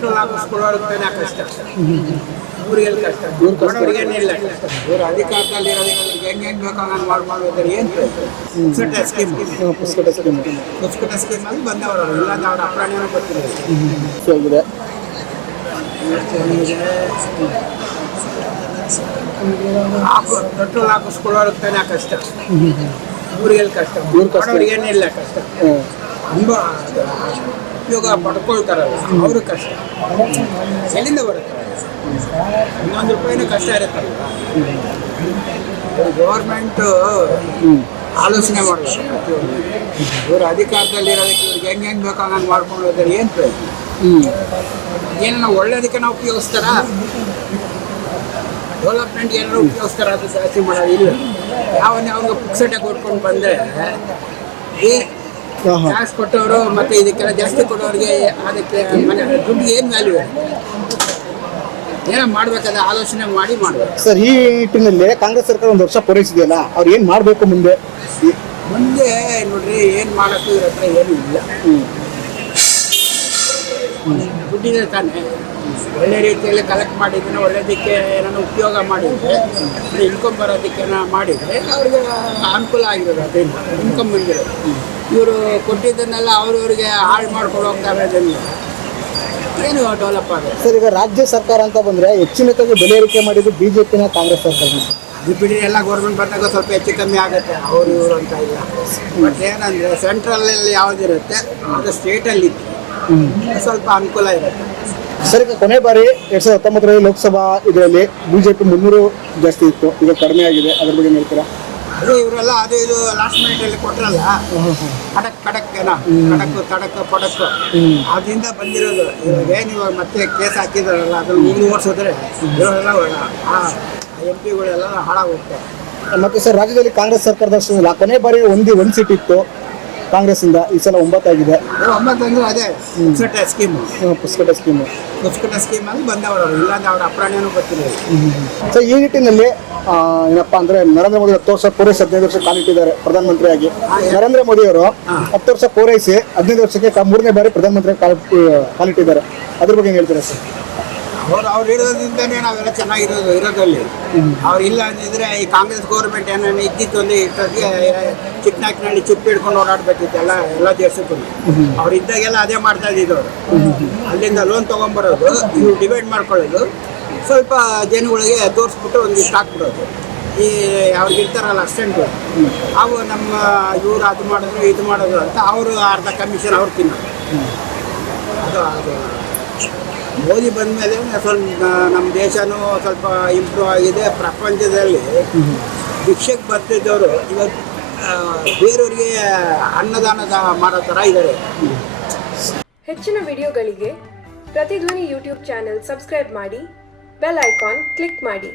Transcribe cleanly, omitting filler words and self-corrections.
Petrol ಹಾಕಿಸ್ಕೊಳ್ಳೋದಕ್ಕೆ ಕಷ್ಟ, ಊರಿಗೆ ಕಷ್ಟ, ಬಡವರಿಗೇನಿಲ್ಲ. ಇವರು ಅಧಿಕಾರದಲ್ಲಿರೋದಕ್ಕೆ ಹೆಂಗೆ ಬೇಕೋ ನಾನು ಮಾಡ್ಕೊಂಡಿದ್ದಾರೆ. ಏನು ಪುಕ್ಸಟ ಸ್ಕೀಮ್ ಅಲ್ಲಿ ಬಂದವರು, ಇಲ್ಲಾಂದ್ರೆ ಅವ್ರ ಅಪ್ರಾಣಿಯನ್ನು ಗೊತ್ತಿಲ್ಲ. ಪೆಟ್ರೋಲ್ ಹಾಕಿಸ್ಕೊಳ್ಳೋದಕ್ಕೆ ಕಷ್ಟ, ಊರಿಗೆ ಕಷ್ಟ, ಬಡವರಿಗೇನಿಲ್ಲ ಕಷ್ಟ. ತುಂಬ ಉಪಯೋಗ ಪಡ್ಕೊಳ್ತಾರಲ್ಲ ಅವರು ಕಷ್ಟ. ಎಲ್ಲಿಂದ ಬರುತ್ತೆ? ಇನ್ನೊಂದು ರೂಪಾಯಿನೂ ಕಷ್ಟ ಇರುತ್ತಲ್ಲ. ಗೌರ್ಮೆಂಟು ಆಲೋಚನೆ ಮಾಡಬೇಕು ಪ್ರತಿಯೊಂದು. ಇವರು ಅಧಿಕಾರದಲ್ಲಿರೋದಕ್ಕೆ ಇವ್ರಿಗೆ ಹೆಂಗೆ ಬೇಕೋ ನಾನು ಮಾಡ್ಕೊಂಡು ಹೋದರೆ ಏನು ಪ್ರಯೋಜನ? ಏನೋ ಒಳ್ಳೇದಕ್ಕೆ ನಾವು ಉಪಯೋಗಿಸ್ತಾರ, ಡೆವಲಪ್ಮೆಂಟ್ ಏನಾರು ಉಪಯೋಗಿಸ್ತಾರ, ಅದು ಜಾಸ್ತಿ ಮಾಡೋದು ಇಲ್ಲ. ಯಾವನ್ನೇ ಅವ್ರಿಗೆ ಪುಕ್ಸಟೆ ಕೊಟ್ಕೊಂಡು ಬಂದರೆ ಟ್ಯಾಕ್ಸ್ ಕೊಟ್ಟವರು ಮತ್ತು ಇದಕ್ಕೆಲ್ಲ ಜಾಸ್ತಿ ಕೊಡೋರಿಗೆ ಅದಕ್ಕೆ ಮನೆ ದುಡ್ಡಿಗೆ ಏನು ವ್ಯಾಲ್ಯೂ ಇದೆ? ಏನೋ ಮಾಡಬೇಕಾದ ಆಲೋಚನೆ ಮಾಡಿ ಮಾಡಬೇಕು ಸರ್. ಈ ನಿಟ್ಟಿನಲ್ಲಿ ಕಾಂಗ್ರೆಸ್ ಸರ್ಕಾರ ಒಂದು ವರ್ಷ ಪೂರೈಸಿದೆಯಲ್ಲ, ಅವ್ರು ಏನು ಮಾಡಬೇಕು ಮುಂದೆ? ನೋಡ್ರಿ, ಏನು ಮಾಡೋಕ್ಕೂ ಇವ್ರ ಹತ್ರ ಏನೂ ಇಲ್ಲ. ದುಡ್ಡಿದೆ ತಾನೇ, ಒಳ್ಳೆ ರೀತಿಯಲ್ಲಿ ಕಲೆಕ್ಟ್ ಮಾಡಿದ್ರೆ ಒಳ್ಳೆದಕ್ಕೆ ಏನಾದ್ರು ಉಪಯೋಗ ಮಾಡಿದರೆ, ಇನ್ಕಮ್ ಬರೋದಕ್ಕೆ ಮಾಡಿದರೆ ಅವ್ರಿಗೆ ಅನುಕೂಲ ಆಗಿರೋದು. ಅದರಿಂದ ಇನ್ಕಮ್ ಬಂದಿರೋದು. ಇವರು ಕೊಟ್ಟಿದ್ದನ್ನೆಲ್ಲ ಅವ್ರವ್ರಿಗೆ ಹಾಳು ಮಾಡ್ಕೊಂಡು ಹೋಗ್ತಾರೆ. ಅದನ್ನು ಏನು ಡೆವಲಪ್ ಆಗುತ್ತೆ ಸರ್? ಈಗ ರಾಜ್ಯ ಸರ್ಕಾರ ಅಂತ ಬಂದರೆ ಹೆಚ್ಚಿನದಾಗಿ ಬೆಲೆ ಏರಿಕೆ ಮಾಡಿದ್ದು ಬಿಜೆಪಿನ ಕಾಂಗ್ರೆಸ್ ಸರ್ಕಾರ. ಅದು ಬಿಡಿ, ಎಲ್ಲ ಗೌರ್ಮೆಂಟ್ ಬಂದಾಗ ಸ್ವಲ್ಪ ಹೆಚ್ಚು ಕಮ್ಮಿ ಆಗುತ್ತೆ, ಅವರು ಇವರು ಅಂತ ಇಲ್ಲ. ಬಟ್ ಏನಂದರೆ ಸೆಂಟ್ರಲಲ್ಲಿ ಯಾವುದಿರುತ್ತೆ ಅದು ಸ್ಟೇಟಲ್ಲಿ ಸ್ವಲ್ಪ ಅನುಕೂಲ ಇರುತ್ತೆ. ಸರ್, ಈಗ ಕೊನೆ ಬಾರಿ 2019 ಲೋಕಸಭಾ ಇದರಲ್ಲಿ ಬಿಜೆಪಿ 300 ಜಾಸ್ತಿ ಇತ್ತು, ಈಗ ಕಡಿಮೆ ಆಗಿದೆ. ಅದ್ರ ಬಗ್ಗೆ ಹೇಳ್ತೀರಾ? ಅದೇ ಇವರೆಲ್ಲ ಅದು ಇದು ಲಾಸ್ಟ್ ಮಿನಿಟಲ್ಲಿ ಕೊಟ್ಟರಲ್ಲ, ಕಡಕ್ ಏನೋ ತಡಕ್ ಪಡಕ್ ಅದರಿಂದ ಬಂದಿರೋದು. ಇವಾಗ ಮತ್ತೆ ಕೇಸ್ ಹಾಕಿದಾರಲ್ಲ, ಅದನ್ನು ಮುಂದುವರ್ಸಿದ್ರೆ ಇವರೆಲ್ಲ MP-ಗಳೆಲ್ಲ ಹಾಳಾಗೋಗ್ತಾರೆ. ಮತ್ತೆ ಸರ್, ರಾಜ್ಯದಲ್ಲಿ ಕಾಂಗ್ರೆಸ್ ಸರ್ಕಾರದ ಕೊನೆ ಬಾರಿ ಒಂದು ಸೀಟ್ ಇತ್ತು ಕಾಂಗ್ರೆಸ್ಸಿಂದ, ಈ ಸಲ 9 ಆಗಿದೆ. 9 ಅಂದ್ರೆ ಅದೇ ಪುಕ್ಸಟ ಸ್ಕೀಮಲ್ಲಿ ಬಂದವರು, ಇಲ್ಲಾಂದ್ರೆ ಅವ್ರ ಅಪ್ರಾಣಿಯನ್ನು ಗೊತ್ತಿಲ್ಲ. ಸರ್, ಈ ನಿಟ್ಟಿನಲ್ಲಿ ಏನಪ್ಪಾ ಅಂದ್ರೆ ನರೇಂದ್ರ ಮೋದಿ 10 ವರ್ಷ ಪೂರೈಸಿ 15 ವರ್ಷ ಕಾಲಿಟ್ಟಿದ್ದಾರೆ ಪ್ರಧಾನಮಂತ್ರಿಯಾಗಿ. ನರೇಂದ್ರ ಮೋದಿ ಅವರು 10 ವರ್ಷ ಪೂರೈಸಿ 15 ವರ್ಷಕ್ಕೆ 3ನೇ ಬಾರಿ ಪ್ರಧಾನಮಂತ್ರಿ ಕಾಲಿಟ್ಟಿದ್ದಾರೆ. ಅದ್ರ ಬಗ್ಗೆ ಹೇಳ್ತೀರಾ ಸರ್? ಅವ್ರು ಇರೋದ್ರಿಂದನೇ ನಾವೆಲ್ಲ ಚೆನ್ನಾಗಿರೋದು ಇರೋದಲ್ಲಿ. ಅವ್ರು ಇಲ್ಲ ಅಂದಿದ್ರೆ ಈ ಕಾಂಗ್ರೆಸ್ ಗೌರ್ಮೆಂಟ್ ಏನೇನು ಇದ್ದಿತ್ತು ಅಂದ್ರೆ ಇಷ್ಟೊತ್ತಿಗೆ ಚಿಕ್ಕನಾಕಿನಲ್ಲಿ ಚಿಪ್ ಹಿಡ್ಕೊಂಡು ಓಡಾಡ್ಬೇಕಿತ್ತು ಎಲ್ಲ ದೇಶಕ್ಕೂ. ಅವ್ರು ಇದ್ದಾಗೆಲ್ಲ ಅದೇ ಮಾಡ್ತಾ ಇದ್ದಿದ್ದು. ಅವರು ಅಲ್ಲಿಂದ ಲೋನ್ ತೊಗೊಂಬರೋದು, ಇವ್ರು ಡಿವೈಡ್ ಮಾಡ್ಕೊಳ್ಳೋದು, ಸ್ವಲ್ಪ ಜನಗಳಿಗೆ ತೋರಿಸ್ಬಿಟ್ಟು ಒಂದಿಷ್ಟು ಹಾಕ್ಬಿಡೋದು. ಈ ಅವ್ರಿಗೆ ಇರ್ತಾರಲ್ಲ ಅಸ್ಟೆಂಟ್ಗಳು, ಅವು ನಮ್ಮ ಇವರು ಅದು ಮಾಡಿದ್ರು ಇದು ಮಾಡೋದು ಅಂತ ಅವರು ಅರ್ಧ ಕಮಿಷನ್ ಅವ್ರು ತಿನ್ನೋದು. ಅದು ಮೋದಿ ಬಂದ ಮೇಲೆ ಸ್ವಲ್ಪ ನಮ್ಮ ದೇಶನೂ ಸ್ವಲ್ಪ ಇಂಪ್ರೂವ್ ಆಗಿದೆ. ಪ್ರಪಂಚದಲ್ಲಿ ಭಿಕ್ಷೆಗೆ ಬರ್ತಿದ್ದವರು ಇವತ್ತು ಬೇರೆಯವರಿಗೆ ಅನ್ನದಾನದ ಮಾಡೋ ಥರ ಇದ್ದಾರೆ. ಹೆಚ್ಚಿನ ವಿಡಿಯೋಗಳಿಗೆ ಪ್ರತಿಧ್ವನಿ ಯೂಟ್ಯೂಬ್ ಚಾನೆಲ್ ಸಬ್ಸ್ಕ್ರೈಬ್ ಮಾಡಿ, ಬೆಲ್ ಐಕಾನ್ ಕ್ಲಿಕ್ ಮಾಡಿ.